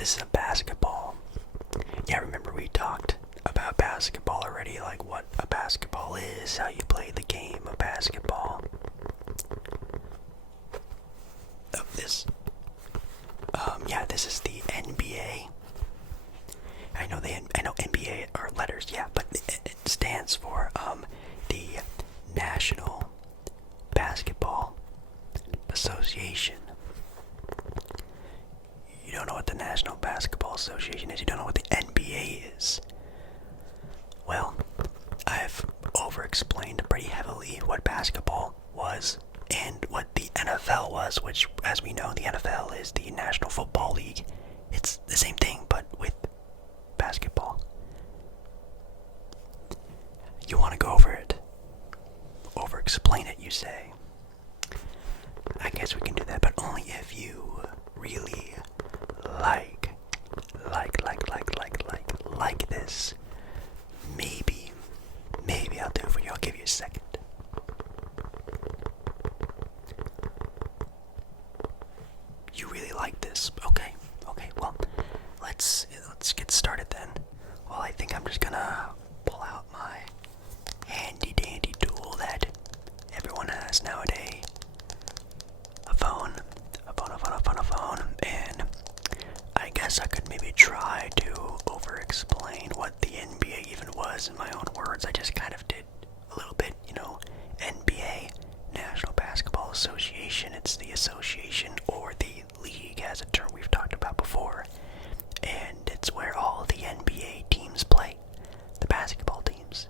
this is a basketball. Yeah, remember we talked about basketball already, like what a basketball is, how you play the game of basketball. This is the NBA. I know NBA are letters, yeah, but it stands for the National Basketball Association. You don't know what the National Basketball Association is, you don't know what the NBA is. Well, I've over-explained pretty heavily what basketball was and what the NFL was, which, as we know, the NFL is the National Football League. It's the same thing, but with basketball. You want to go over it? Over-explain it, you say? I guess we can do that, but only if you really like this. Maybe I'll do it for you. I'll give you a second. You really like this? Okay. Well, let's get started then. Well, I think I'm just gonna pull out my handy dandy tool that everyone has nowadays. A phone, and I guess I could maybe try to over-explain what the NBA even was in my own words. I just kind of did a little bit, NBA, National Basketball Association. It's the association or the league, as a term we've talked about before, and it's where all the NBA teams play, the basketball teams.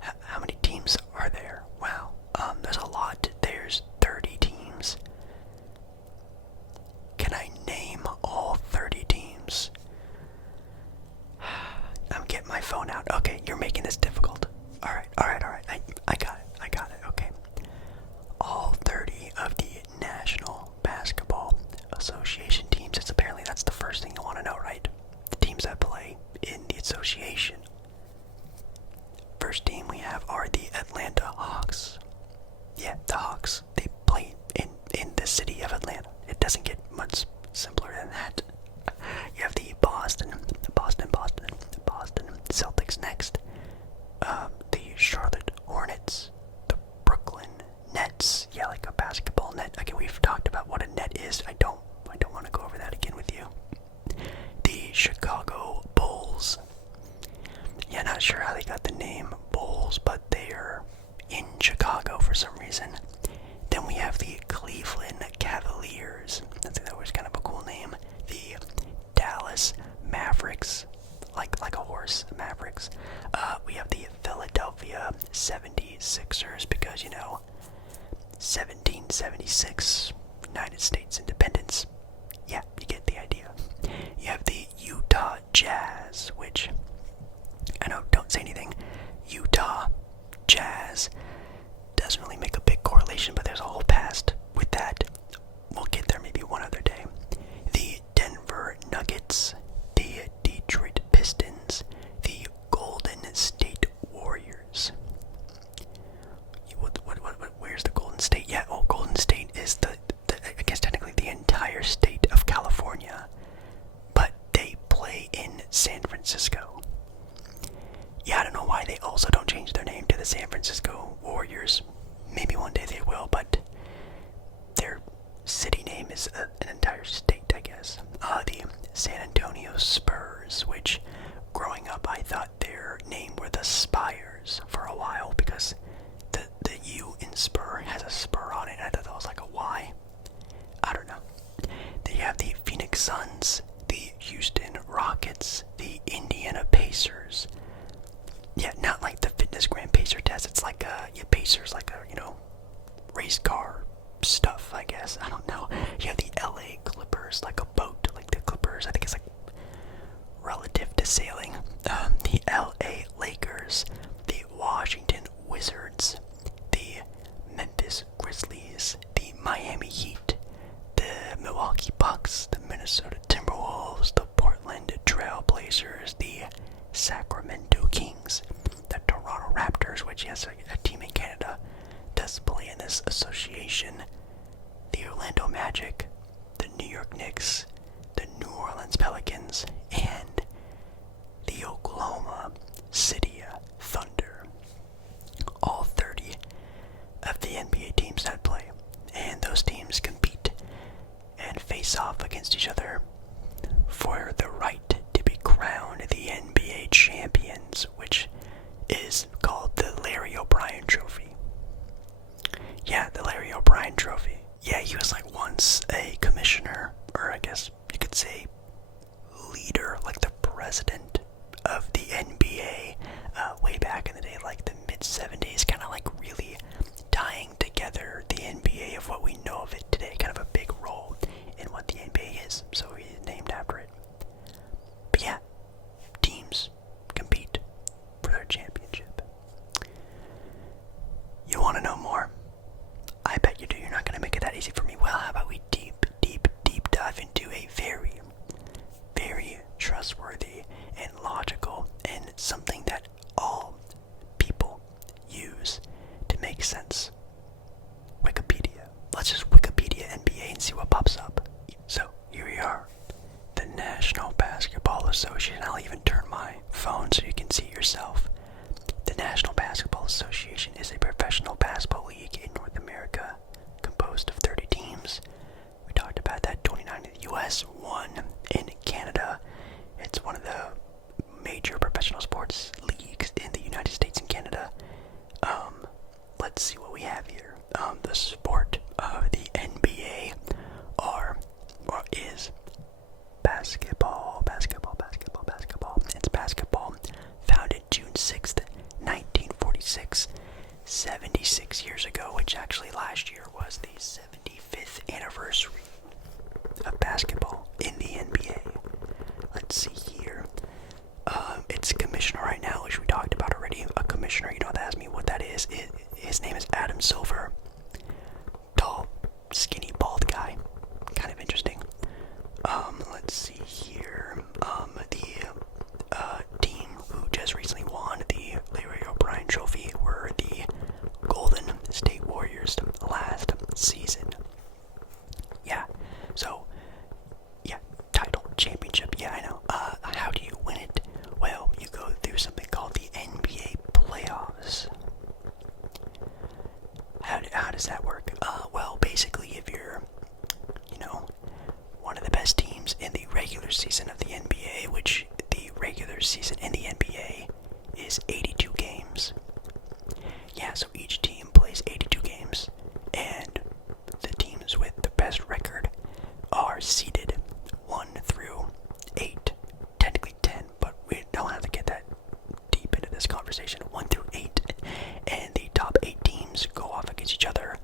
How many teams are there? Wow, there's a lot. There's 30 teams. Can I name all 30 teams? I'm getting my phone out. Okay, you're making this difficult. Alright. I got it. Okay. All 30 of the National Basketball Association teams. That's the first thing you want to know, right? The teams that play in the association. First team we have are the Atlanta Hawks. Yeah, the Hawks. They play in the city of Atlanta. It doesn't get much simpler than that. You have the Boston Celtics next. The Charlotte Hornets, the Brooklyn Nets. Yeah, like a basketball net. Okay, we've talked about what a net is. I don't want to go over that again with you. The Chicago Bulls. Yeah, not sure how they got the name Bulls, but they're in Chicago for some reason. Then we have the Cleveland Cavaliers. I think that was kind of a cool name. The Dallas Mavericks, like a horse, Mavericks. We have the Philadelphia 76ers because, 1776, United States independence. Yeah, you get the idea. You have the Utah Jazz, which, I know, don't say anything. Utah Jazz doesn't really make a big correlation, but there's a whole past with that. We'll get there maybe one other day. The Denver Nuggets, the Detroit Pistons, the Golden State Warriors. Where's the Golden State? Yeah, Golden State is I guess technically the entire state of California, but they play in San Francisco. Yeah, I don't know why they also don't change their name to the San Francisco Warriors. Maybe one day they will, but their city name is an entire state, I guess. The San Antonio Spurs, which growing up I thought their name were the Spires for a while because the U in Spur has a spur on it, and I thought that was like a Y. I don't know. Then you have the Phoenix Suns, the Houston Rockets, the Indiana Pacers. Yeah, not like the fitness gram pacer test. It's like Pacers, like a, race car stuff, I guess. I don't know. You have the LA Clippers, like a boat, like the Clippers. I think it's like relative to sailing. The LA Lakers, the Washington Wizards, the Memphis Grizzlies, the Miami Heat, the Milwaukee Bucks, the Minnesota Timberwolves, the Portland Trail Blazers, the Sacramento Kings, the Toronto Raptors, which yes, a team in Canada does play in this association, the Orlando Magic, the New York Knicks, off against each other for the right to be crowned the NBA champions, which is called the Larry O'Brien Trophy. Yeah, the Larry O'Brien Trophy. Yeah, he was like once a commissioner, or I guess you could say leader, like the president of the NBA, way back in the day, like the mid-70s, kind of like really tying together the NBA of what we know of it today, kind of a big role in what the NBA is, so he's named after it. But yeah, teams compete for their championship. You want to know more? I bet you do. You're not going to make it that easy for me. Well, how about we deep dive into a very, very trustworthy and logical and something that all people use to make sense. Wikipedia. Let's just Wikipedia NBA and see what pops up. So, here we are. The National Basketball Association. I'll even turn my phone so you can see yourself. The National Basketball Association is a professional basketball league in North America composed of 30 teams. We talked about that, 29 in the US, 1 in Canada. It's one of the major professional sports leagues in the United States and Canada. Let's see what we have here. The sport of the NBA is basketball. It's basketball. Founded June 6th, 1946, 76 years ago, which actually last year was the 75th anniversary of basketball in the NBA. Let's see here. It's commissioner right now, which we talked about already. A commissioner, you don't have to ask me what that is. His name is Adam Silver. Tall, skinny, bald guy. Kind of interesting. Let's see here. The team who just recently won the Larry O'Brien Trophy were the Golden State Warriors last season. Yeah, so, yeah, title, championship, yeah, I know. How do you win it? Well, you go through something called the NBA playoffs. How does that work? Well, basically, if you're, one of the best teams in the regular season of the NBA, which the regular season in the NBA is 82 games. Yeah, so each team plays 82 games, and the teams with the best record are seeded 1 through 8, technically 10, but we don't have to get that deep into this conversation. 1 through 8, and the top 8 teams go off against each other.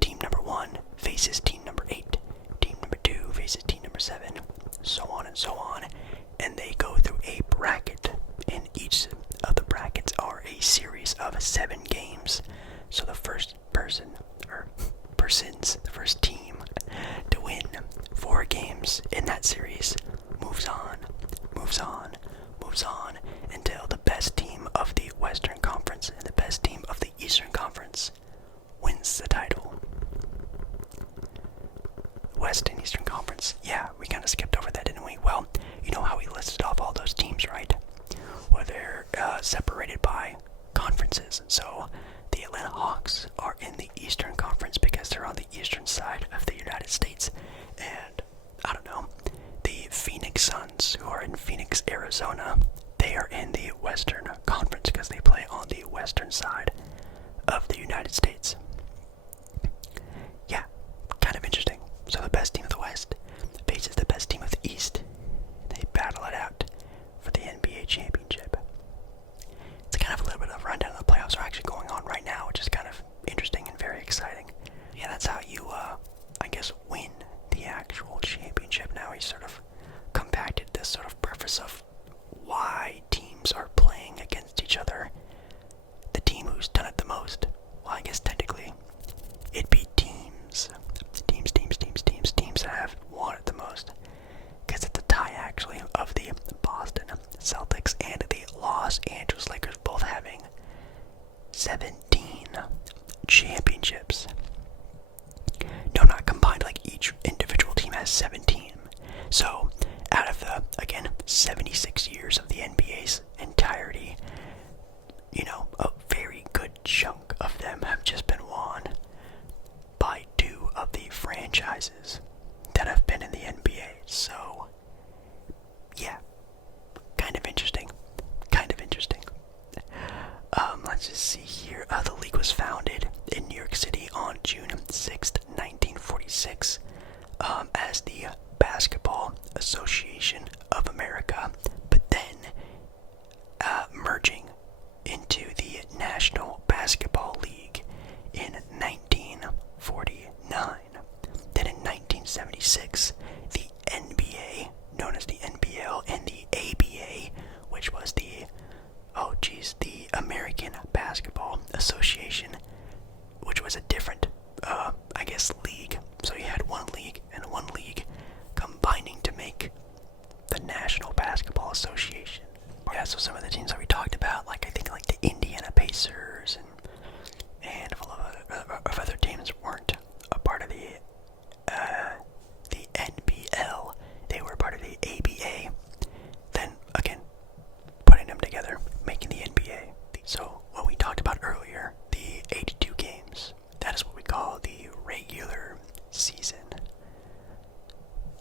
Team number 1 faces team number 8, team number 2 faces team number 7, so on and so on, and they go through a bracket, and each of the brackets are a series of 7 games. So the first the first team to win 4 games in that series moves on until the best team of the Western Conference and the best team of the Eastern Conference wins the title. West and Eastern Conference. Yeah, we kind of skipped over that, didn't we? Well, you know how we listed off all those teams, right? Well, they're separated by conferences. So the Atlanta Hawks are in the Eastern Conference because they're on the eastern side of the United States. And, I don't know, the Phoenix Suns, who are in Phoenix, Arizona, they are in the Western Conference because they play on the western side of the United States. Yeah, kind of interesting. So the best team of the West faces the best team of the East. They battle it out for the NBA championship. It's kind of a little bit of a rundown of the playoffs are actually going on right now, which is kind of interesting and very exciting. Yeah, that's how you, I guess, win the actual championship. Now he sort of compacted this sort of preface of why teams are playing against each other. The team who's done it the most, well, I guess technically, it'd be teams that have won it the most. Because it's a tie, actually, of the Boston Celtics and the Los Angeles Lakers both having 17 championships. No, not combined, like each individual team has 17. So, out of the, again, 76 years of the NBA's entirety, a very good chunk of them have just been won by 2 of the franchises that have Association of America, but then merging into the National Basketball League in 1949. Then in 1976, the NBA, known as the NBL, and the ABA, which was the American Basketball Association, which was a different, league. So you had one league and one league combining to make the National Basketball Association. Yeah, so some of the teams that we talked about, I think the Indiana Pacers and a handful of other teams weren't a part of the NBL. They were part of the ABA. Then again, putting them together, making the NBA. So what we talked about earlier, the 82 games, that is what we call the regular season.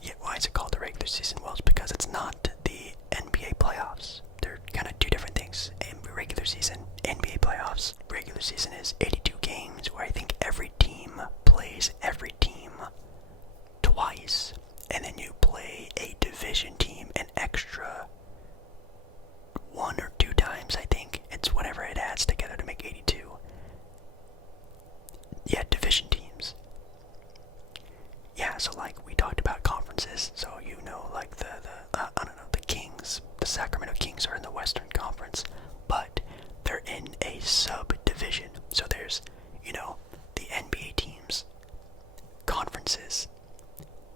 Yeah, why is it called the regular season? Well, it's because it's not the NBA playoffs. They're kind of two different things. Regular season, NBA playoffs. Regular season is 82 games where I think every team plays every team twice. And then you play a division team an extra 1 or 2 times, I think. It's whatever it adds together to make 82. Yeah, division teams. Yeah, so we talked about conferences, so the Kings, the Sacramento Kings are in the Western Conference, but they're in a subdivision. So there's, the NBA teams, conferences,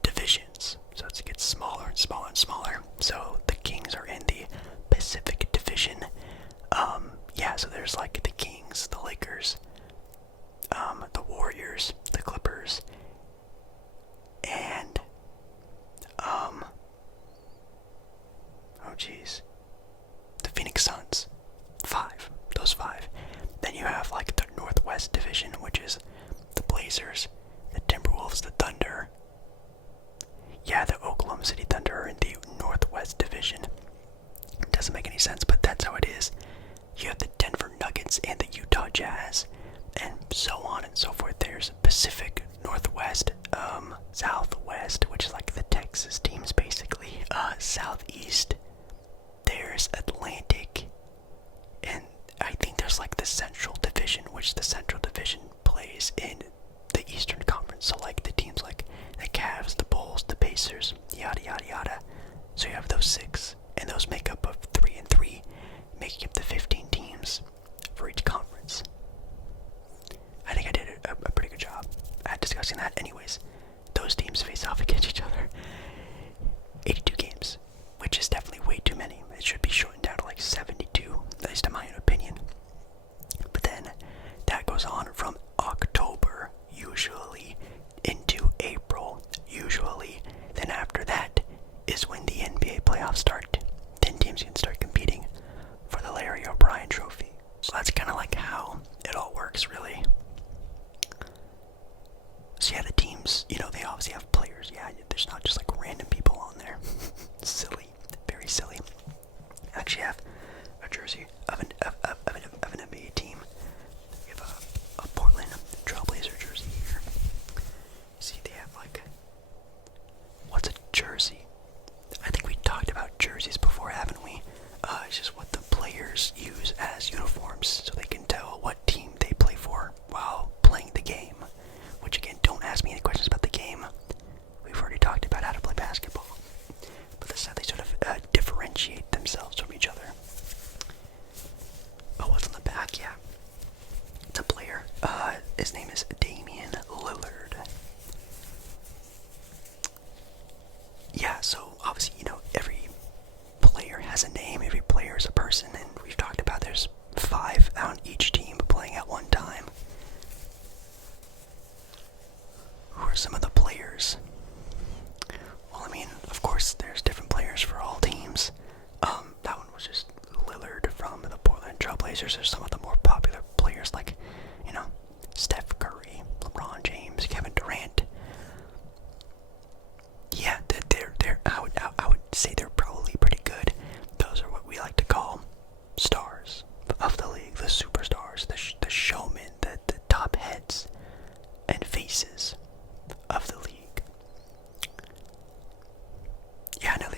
divisions. So it gets smaller and smaller and smaller. So the Kings are in the Pacific Division. So there's the Kings, the Lakers, the Warriors, the Clippers, and the Phoenix Suns. 5. Those 5. Then you have the Northwest Division, which is the Blazers, the Timberwolves, the Thunder. Yeah, the Oklahoma City Thunder are in the Northwest Division. It doesn't make any sense, but that's how it is. You have the Denver Nuggets and the Utah Jazz, and so on and so forth. There's Pacific, Northwest, Southwest, which is the Texas teams basically. Southeast, there's Atlantic, and I think there's the Central Division, which the Central Division plays in the Eastern Conference. So the teams the Cavs, the Bulls, the Pacers, yada yada yada. So you have those 6, and those make up of 3 and 3, making up the 15 teams for each conference. I think I did a pretty good job at discussing that. Anyways, those teams face off against each other. 82 games, which is definitely way too many. It should be shortened down to 72, at least in my own opinion. But then that goes on from October, usually, into April, usually. Then after that is when the NBA playoffs start. Then teams can start competing for the Larry O'Brien Trophy. So that's kind of how it all works, really. So yeah, the teams, they obviously have players. Yeah, there's not just random people on there. Silly, very silly. I actually have a jersey of an NBA team. We have a Portland Trailblazer jersey here. See, they have what's a jersey? I think we talked about jerseys before, haven't we? It's just what the players use as uniforms, so they can tell what team they play for while playing the game. Which again, don't ask me any questions about the game. We've already talked about how to play basketball. But this is how they sort of differentiate themselves from each other.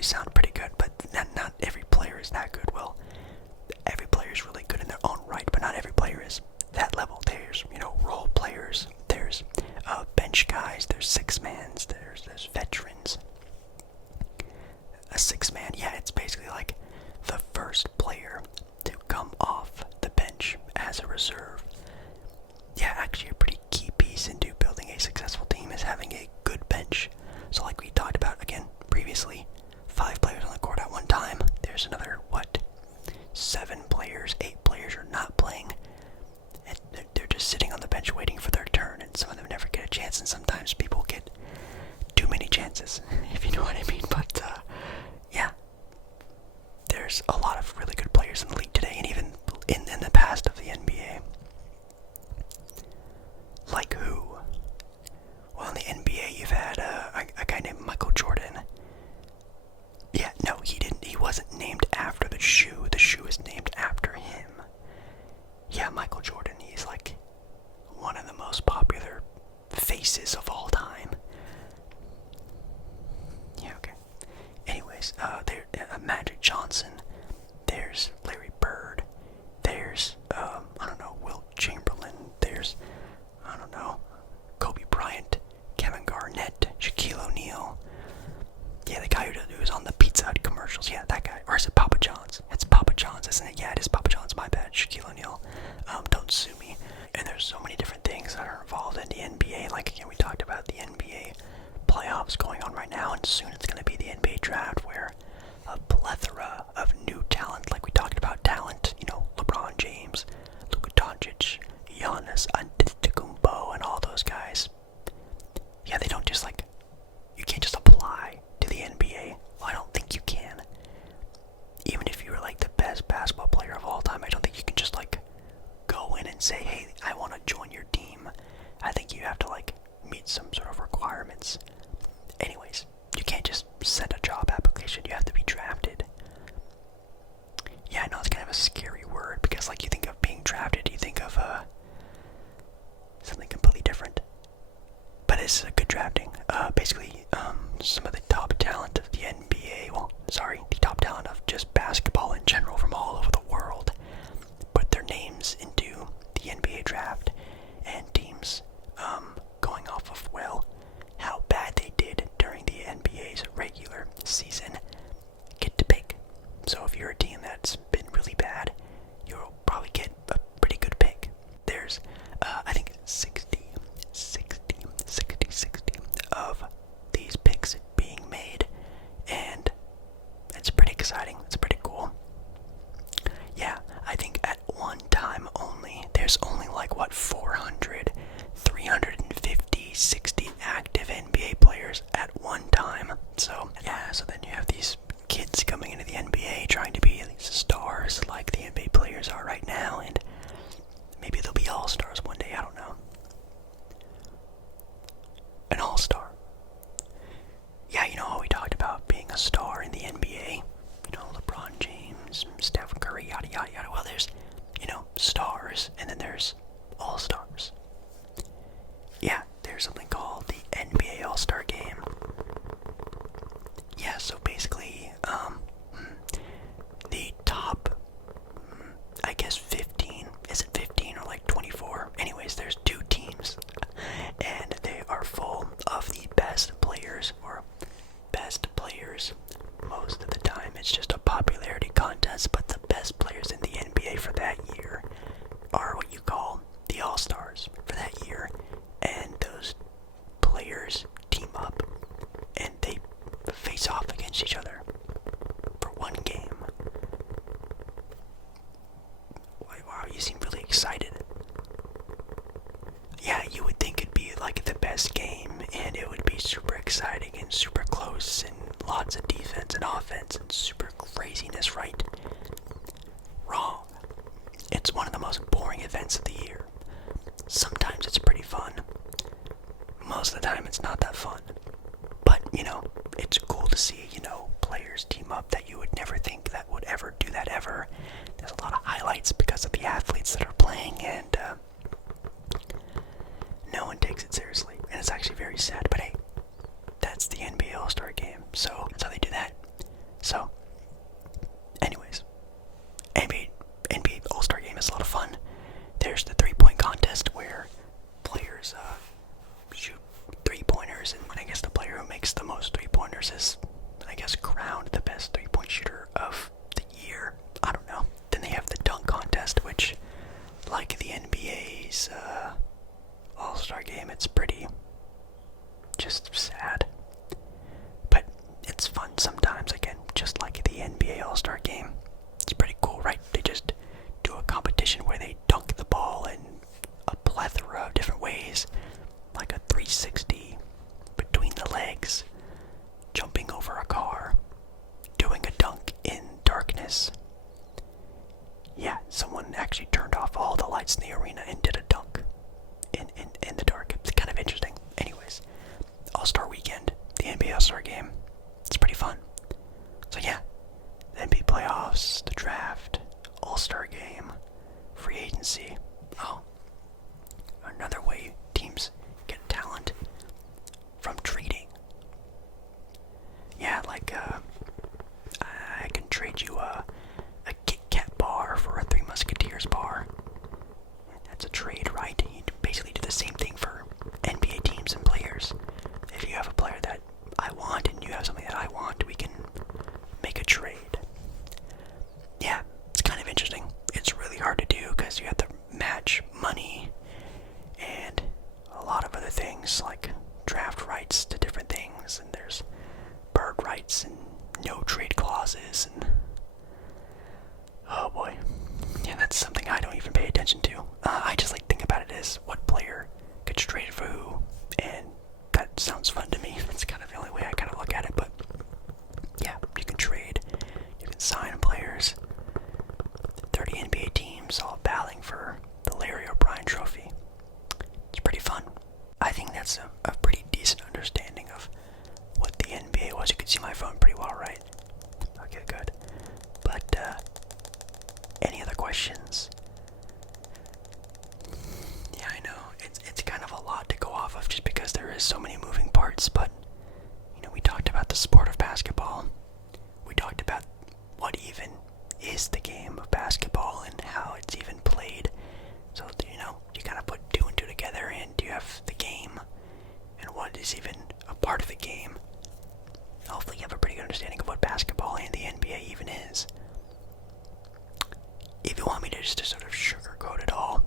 sound pretty good, but not every player is that good. Well, every player is really good in their own right, but not every player is that level. There's, role players, there's bench guys, there's six-mans, there's veterans. A six-man, yeah, it's basically like the first player to come off the bench as a reserve. Yeah, actually a pretty key piece into building a successful team is having a good bench. So like we talked about, again, previously, 5 players on the court at one time. There's another, 7 players, 8 players are not playing. And they're just sitting on the bench waiting for their turn, and some of them never get a chance, and sometimes people get too many chances, if you know what I mean. But, yeah. There's a lot of really good players in the league today, and even in the past of the NBA. Like who? Well, in the NBA, you've had a guy named Michael Jordan. Yeah, no, he wasn't named after the shoe. The shoe is named after him. Yeah, Michael Jordan, he's like one of the most popular faces of all time. Yeah, okay. Anyways, there's Magic Johnson. There's Larry Bird. There's, Wilt Chamberlain. There's, Kobe Bryant, Kevin Garnett, Shaquille O'Neal. Yeah, the guy who was on the Pizza Hut commercials. Yeah, that guy. Or is it Papa John's? It's Papa John's, isn't it? Yeah, it is Papa John's. My bad. Shaquille O'Neal. Don't sue me. And there's so many different things that are involved in the NBA. Like, again, we talked about the NBA playoffs going on right now, and soon it's going to be the NBA draft, where a plethora of new talent, like we talked about talent, LeBron James, Luka Doncic, Giannis Antetokounmpo, and all those guys. Yeah, they don't just you can't just apply to the NBA. Well, I don't think you can. Even if you were the best basketball player of all time, I don't think you can just go in and say, hey, I want to join your team. I think you have to meet some sort of requirements. Anyways, you can't just send a job application. You have to be drafted. Yeah, I know it's kind of a scary word because you think of being drafted, you think of something completely different. But it's a good drafting. Basically, some of the top talent of the NBA, the top talent of just basketball in general from all over the world, put their names into the NBA draft, and teams going off of, how bad they did during the NBA's regular season get to pick. So if you're a team that's been really bad, you'll probably get a pretty good pick. There's, I think 60 of these picks being made, and it's pretty exciting. It's pretty cool. Yeah, I think at one time only, there's only 400, 350, 60 active NBA players at one time. So, yeah, so then you have these kids coming into the NBA trying to be these stars like the NBA players are right now, and maybe they'll be all-stars one day, I don't know. An all-star. Yeah, how we talked about being a star in the NBA. LeBron James, Steph Curry, yada, yada, yada. Well, there's, stars, and then there's all-stars. Yeah, there's something called the NBA All-Star Game. Yeah, so basically, the top, 15, is it 15 or 24? Anyways, there's 2 teams, and they are full of the best players, most of the time. It's just a popularity contest, but the best players in the NBA for that year are what you call the All-Stars for that year, and those players team up, and they face off against each other for one game. Wow, you seem really excited. Yeah, you would think it'd be the best game, and it would be super exciting and super close, and lots of defense and offense and super craziness, right? Wrong. It's one of the most boring events of the year. Sometimes it's pretty fun. Most of the time it's not that fun. But, it's cool to see, players team up that you would never think that would ever do that ever. There's a lot of highlights because of the athletes that are playing, and no one takes it seriously. And it's actually very sad, but hey, that's the NBA All-Star Game, so that's how they do that. So, anyways, NBA All-Star Game is a lot of fun. There's the three-point contest where players shoot three-pointers, and I guess the player who makes the most three-pointers is, I guess, crowned the best three-point shooter of the year. I don't know. Then they have the dunk contest, which, like the NBA's All-Star Game, it's pretty just sad. But it's fun sometimes, again, just like the NBA All-Star Game. It's pretty cool, right? They just do a competition where they dunk the ball in a plethora of different ways, like a 360 between the legs, jumping over a car, doing a dunk in darkness. Yeah, someone actually turned off all the lights in the arena and did a dunk in the dark. It's kind of interesting. Anyways, All-Star Weekend, the NBA All-Star Game, it's pretty fun. So yeah, the NBA playoffs, the draft, All-Star Game, free agency. Oh, another way teams get talent from trading. Yeah, like I can trade you a Kit Kat bar for a Three Musketeers bar. That's a trade, right? You basically do the same thing for NBA teams and players. If you have a player that I want and you have something that I want, we can make a trade. Yeah, it's kind of interesting. It's really hard to do because you have to match money and a lot of other things like draft rights to different things, and there's bird rights and no trade clauses, and oh boy. Yeah, that's something I don't even pay attention to. I just like think about it as what player gets traded for who, and that sounds fun to me. That's kind of the only way I kind of look at it, but yeah, you can trade, you can sign players. 30 NBA teams all battling for the Larry O'Brien trophy. It's pretty fun. I think that's a pretty decent understanding of what the NBA was. You can see my phone pretty well, right? Okay, good. But, any other questions? Yeah, I know. It's kind of a lot to go off of just because there is so many moving parts, but, you know, we talked about the sport of basketball. We talked about what even is the game of basketball and how it's even played. So, you know, you kind of put two and two together, and you have the game and what is even a part of the game. Hopefully you have a pretty good understanding of what basketball and the NBA even is. If you want me to just to sort of sugarcoat it all,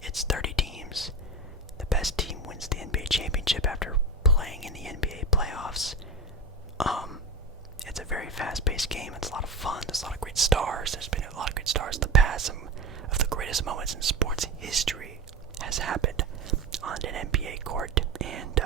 it's 30 teams. The best team wins the NBA championship after playing in the NBA playoffs. It's a very fast-paced game. It's a lot of fun. There's a lot of great stars. There's been a lot of great stars in the past. Some of the greatest moments in sports history has happened on an NBA court. And